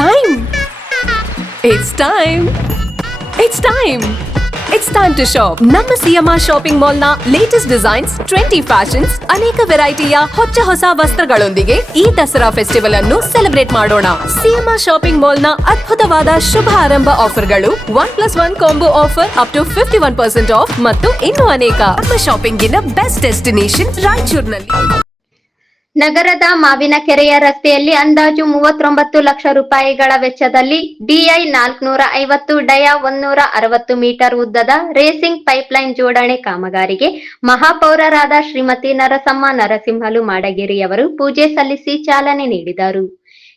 time. It's time. It's time. It's time to shop. ನಮ್ಮ CMR shopping mall ನ latest designs, trendy fashions, ಅನೇಕ ವೆರೈಟಿಯ ಹೊಸ ವಸ್ತ್ರಗಳೊಂದಿಗೆ ಈ ದಸರಾ ಫೆಸ್ಟಿವಲ್ ಅನ್ನು ಸೆಲೆಬ್ರೇಟ್ ಮಾಡೋಣ. ಸಿಎಂಆರ್ ಶಾಪಿಂಗ್ ಮಾಲ್ ನ ಅದ್ಭುತವಾದ ಶುಭ ಆರಂಭ ಆಫರ್ಗಳು 1+1 combo offer up to 51% off ಮತ್ತು ಇನ್ನೂ ಅನೇಕ. ನಮ್ಮ ಶಾಪಿಂಗಿನ ಬೆಸ್ಟ್ ಡೆಸ್ಟಿನೇಷನ್ ರಾಯಚೂರಿನಲ್ಲಿ. ನಗರದ ಮಾವಿನಕೆರೆಯ ರಸ್ತೆಯಲ್ಲಿ ಅಂದಾಜು 39 ಲಕ್ಷ ರೂಪಾಯಿಗಳ ವೆಚ್ಚದಲ್ಲಿ ಡಿಐ 450 ಡಯಾ 160 ಮೀಟರ್ ಉದ್ದದ ರೇಸಿಂಗ್ ಪೈಪ್ಲೈನ್ ಜೋಡಣೆ ಕಾಮಗಾರಿಗೆ ಮಹಾಪೌರರಾದ ಶ್ರೀಮತಿ ನರಸಮ್ಮ ನರಸಿಂಹಲು ಮಾಡಗೇರಿಯವರು ಪೂಜೆ ಸಲ್ಲಿಸಿ ಚಾಲನೆ ನೀಡಿದರು.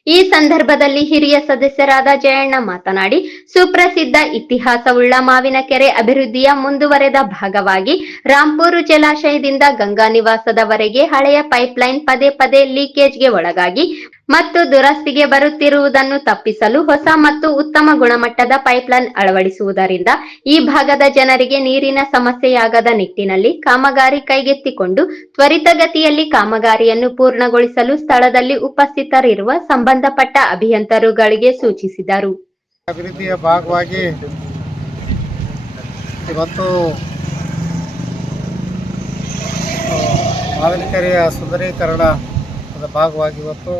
ಈ ಸಂದರ್ಭದಲ್ಲಿ ಹಿರಿಯ ಸದಸ್ಯರಾದ ಜಯಣ್ಣ ಮಾತನಾಡಿ, ಸುಪ್ರಸಿದ್ಧ ಇತಿಹಾಸವುಳ್ಳ ಮಾವಿನಕೆರೆ ಅಭಿವೃದ್ಧಿಯ ಮುಂದುವರೆದ ಭಾಗವಾಗಿ ರಾಂಪೂರು ಜಲಾಶಯದಿಂದ ಗಂಗಾ ನಿವಾಸದವರೆಗೆ ಹಳೆಯ ಪೈಪ್ಲೈನ್ ಪದೇ ಲೀಕೇಜ್ಗೆ ಒಳಗಾಗಿ ಮತ್ತು ದುರಸ್ತಿಗೆ ಬರುತ್ತಿರುವುದನ್ನು ತಪ್ಪಿಸಲು ಹೊಸ ಮತ್ತು ಉತ್ತಮ ಗುಣಮಟ್ಟದ ಪೈಪ್ಲೈನ್ ಅಳವಡಿಸುವುದರಿಂದ ಈ ಭಾಗದ ಜನರಿಗೆ ನೀರಿನ ಸಮಸ್ಯೆಯಾಗದ ನಿಟ್ಟಿನಲ್ಲಿ ಕಾಮಗಾರಿ ಕೈಗೆತ್ತಿಕೊಂಡು ತ್ವರಿತಗತಿಯಲ್ಲಿ ಕಾಮಗಾರಿಯನ್ನು ಪೂರ್ಣಗೊಳಿಸಲು ಸ್ಥಳದಲ್ಲಿ ಉಪಸ್ಥಿತರಿರುವ ಸಂಬಂಧಪಟ್ಟ ಅಭಿಯಂತರರುಗಳಿಗೆ ಸೂಚಿಸಿದರು. ಅಭಿವೃದ್ಧಿಯ ಭಾಗವಾಗಿ ಇವತ್ತು ಮಾವಿನಕೆರೆಯ ಸುಂದರೀಕರಣದ ಭಾಗವಾಗಿ ಇವತ್ತು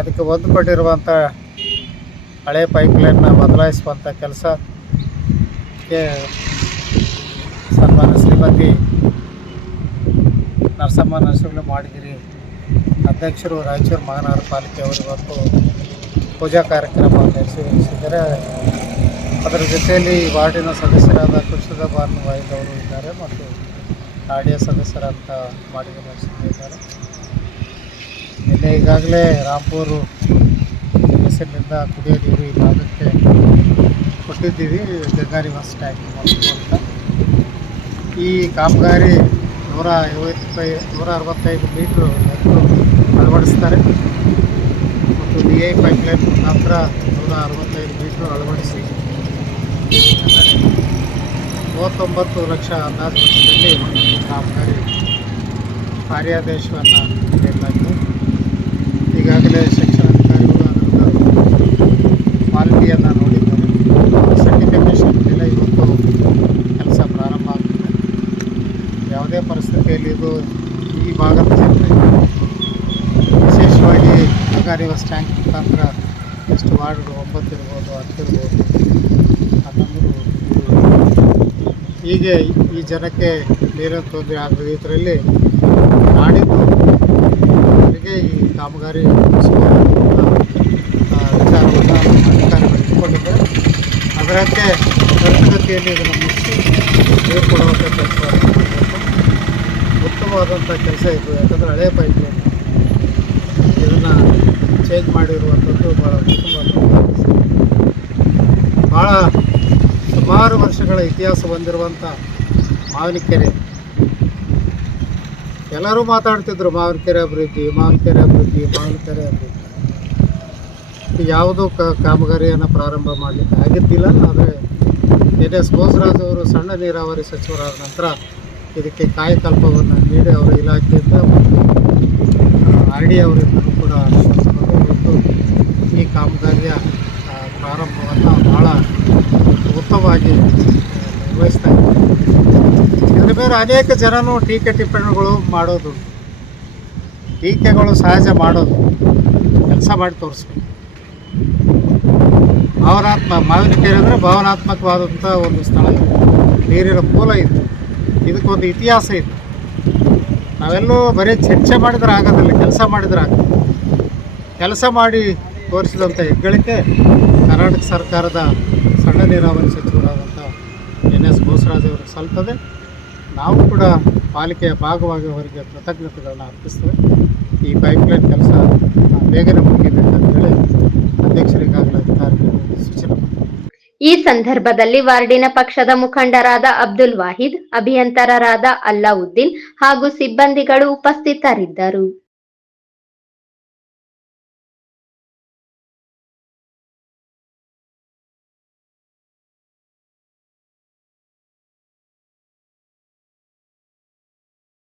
ಅದಕ್ಕೆ ಹೊಂದಿಕೊಂಡಿರುವಂಥ ಹಳೆ ಪೈಪ್ಲೈನ್ನ ಬದಲಾಯಿಸುವಂಥ ಕೆಲಸಕ್ಕೆ ಸನ್ಮಾನ್ಯ ಶ್ರೀಮತಿ ನರಸಮ್ಮ ನರಸಿಂಹಲು ಮಾಡಗೇರಿ ಅಧ್ಯಕ್ಷರು ರಾಯಚೂರು ಮಹಾನಗರ ಪಾಲಿಕೆಯವರು ಇವತ್ತು ಪೂಜಾ ಕಾರ್ಯಕ್ರಮ ನೆರವೇರಿಸಿದ್ದಾರೆ. ಅದರ ಜೊತೆಯಲ್ಲಿ ವಾರ್ಡಿನ ಸದಸ್ಯರಾದ ಕುರ್ಷದ ಭಾನುವಾಯಿದ್ ಅವರು ಇದ್ದಾರೆ ಮತ್ತು ಆಡಿಯ ಸದಸ್ಯರಂತ ಮಾಡಗೇರಿ ನಡೆಸಿದ್ದಾರೆ. ನಿನ್ನೆ ಈಗಾಗಲೇ ರಾಂಪೂರು ಹೆಸರಿನಿಂದ ಕುಡಿಯೋ ನೀರು ಈ ಭಾಗಕ್ಕೆ ಕೊಟ್ಟಿದ್ದೀವಿ. ಗಂಗಾ ನಿವಾಸ ಟ್ಯಾಂಕ್ ಅಂತ ಈ ಕಾಮಗಾರಿ 165 ಮೀಟ್ರು ಅಳವಡಿಸ್ತಾರೆ ಮತ್ತು DI ಪೈಪ್ಲೈನ್ ನಂತರ 165 ಮೀಟ್ರು ಅಳವಡಿಸಿ 39 ಲಕ್ಷ ಅಂದಾಜು ವೆಚ್ಚದಲ್ಲಿ ಕಾಮಗಾರಿ ಕಾರ್ಯಾದೇಶವನ್ನು ನೀಡಲಾಗಿದೆ. ಈಗಾಗಲೇ ಶಿಕ್ಷಣಾಧಿಕಾರಿಗಳು ಅದರ ಕ್ವಾಲಿಟಿಯನ್ನು ನೋಡಿದ್ದಾರೆ. ಸರ್ಟಿಫಿಕೇಷನ್ ಮೇಲೆ ಇವತ್ತು ಕೆಲಸ ಪ್ರಾರಂಭ ಆಗ್ತದೆ. ಯಾವುದೇ ಪರಿಸ್ಥಿತಿಯಲ್ಲಿ ಇದು ಈ ಭಾಗದ ಜನರಿಗೆ ವಿಶೇಷವಾಗಿ ಗಂಗಾ ನಿವಾಸ ಟ್ಯಾಂಕ್ ಮುಖಾಂತರ ಎಷ್ಟು ವಾರ್ಡ್ಗಳು 9 ಇರ್ಬೋದು, 10 ಇರ್ಬೋದು, 11 ಹೀಗೆ ಈ ಜನಕ್ಕೆ ನೀರಿನ ತೊಂದರೆ ಆಗದ ಇದರಲ್ಲಿ ನಾಡಿದ್ದು ಅವರಿಗೆ ಈ ಕಾಮಗಾರಿ ವಿಚಾರವನ್ನು ಅಧಿಕಾರಿಗಳು ಇಟ್ಕೊಂಡಿದ್ದಾರೆ. ಅದರಂತೆ ತ್ವರಿತಗತಿಯಲ್ಲಿ ಇದನ್ನು ಮುಗಿಸಿ ನೀರು ಕೊಡುವಂಥ ಕೆಲಸವನ್ನು ಉತ್ತಮವಾದಂಥ ಕೆಲಸ ಇದು. ಯಾಕಂದರೆ ಹಳೆ ಪೈಪ್ಲೈನ್ ಇದನ್ನು ಚೇಂಜ್ ಮಾಡಿರುವಂಥದ್ದು ಭಾಳ ಉತ್ತಮವಾದ ಭಾಳ ಸುಮಾರು ವರ್ಷಗಳ ಇತಿಹಾಸ ಹೊಂದಿರುವಂಥ ಮಾವಿನಕೆರೆ. ಎಲ್ಲರೂ ಮಾತಾಡ್ತಿದ್ರು ಮಾವಿನಕೆರೆ ಅಭಿವೃದ್ಧಿ. ಯಾವುದೂ ಕಾಮಗಾರಿಯನ್ನು ಪ್ರಾರಂಭ ಮಾಡಲಿಕ್ಕೆ ಆಗಿದ್ದಿಲ್ಲ. ಆದರೆ NS ಬೋಸರಾಜ್ ಅವರು ಸಣ್ಣ ನೀರಾವರಿ ಸಚಿವರಾದ ನಂತರ ಇದಕ್ಕೆ ಕಾಯಕಲ್ಪವನ್ನು ನೀಡಿ ಅವರ ಇಲಾಖೆಯಿಂದ RD ಅವರಿಂದಲೂ ಕೂಡ ಇವತ್ತು ಈ ಕಾಮಗಾರಿಯ ಪ್ರಾರಂಭವನ್ನು ಭಾಳ ಉತ್ತಮವಾಗಿ ನಿರ್ವಹಿಸ್ತಾ ಇದ್ದಾರೆ. ಇದರ ಮೇಲೆ ಅನೇಕ ಜನರು ಟೀಕೆ ಟಿಪ್ಪಣಿಗಳು ಮಾಡೋದು, ಟೀಕೆಗಳು ಸಹಜ ಮಾಡೋದು, ಕೆಲಸ ಮಾಡಿ ತೋರಿಸ್ಬೇಕು. ಮಾವಿನಕೆರೆ ಅಂದರೆ ಭಾವನಾತ್ಮಕವಾದಂಥ ಒಂದು ಸ್ಥಳ ಇದೆ. ನೀರಿನ ಮೂಲ ಇದೆ. ಇದಕ್ಕೊಂದು ಇತಿಹಾಸ ಇದೆ. ನಾವೆಲ್ಲೂ ಬರೀ ಚರ್ಚೆ ಮಾಡಿದ್ರೆ ಆಗೋದಿಲ್ಲ, ಕೆಲಸ ಮಾಡಿದ್ರೆ ಆಗೋದು. ಕೆಲಸ ಮಾಡಿ ತೋರಿಸಿದಂಥ ಹೆಗ್ಗಳಿಕೆ ಕರ್ನಾಟಕ ಸರ್ಕಾರದ ಸಣ್ಣ ನೀರಾವರಿ ಸಚಿವರಾದಂಥ NS ಬೋಸರಾಜ್ ಅವರಿಗೆ ಸಲ್ತದೆ. ನಾವು ಕೂಡ ಪಾಲಿಕೆಯ ಭಾಗವಾಗಿ ಅವರಿಗೆ ಕೃತಜ್ಞತೆಗಳನ್ನ ಅರ್ಪಿಸ್ತೇವೆ. ಈ ಪೈಪ್ಲೈನ್ ಕೆಲಸ ಬೇಗನೆ ಮುಗಿಬೇಕಂತೇಳಿ ಅಧ್ಯಕ್ಷರಿಗಾಗಲೇ ಅಧಿಕಾರಿಗಳು ಸೂಚನೆ ಮಾಡಿದ್ದಾರೆ. ಈ ಸಂದರ್ಭದಲ್ಲಿ ವಾರ್ಡಿನ ಪಕ್ಷದ ಮುಖಂಡರಾದ ಅಬ್ದುಲ್ ವಾಹಿದ್, ಅಭಿಯಂತರರಾದ ಅಲ್ಲಾವುದ್ದೀನ್ ಹಾಗೂ ಸಿಬ್ಬಂದಿಗಳು ಉಪಸ್ಥಿತರಿದ್ದರು.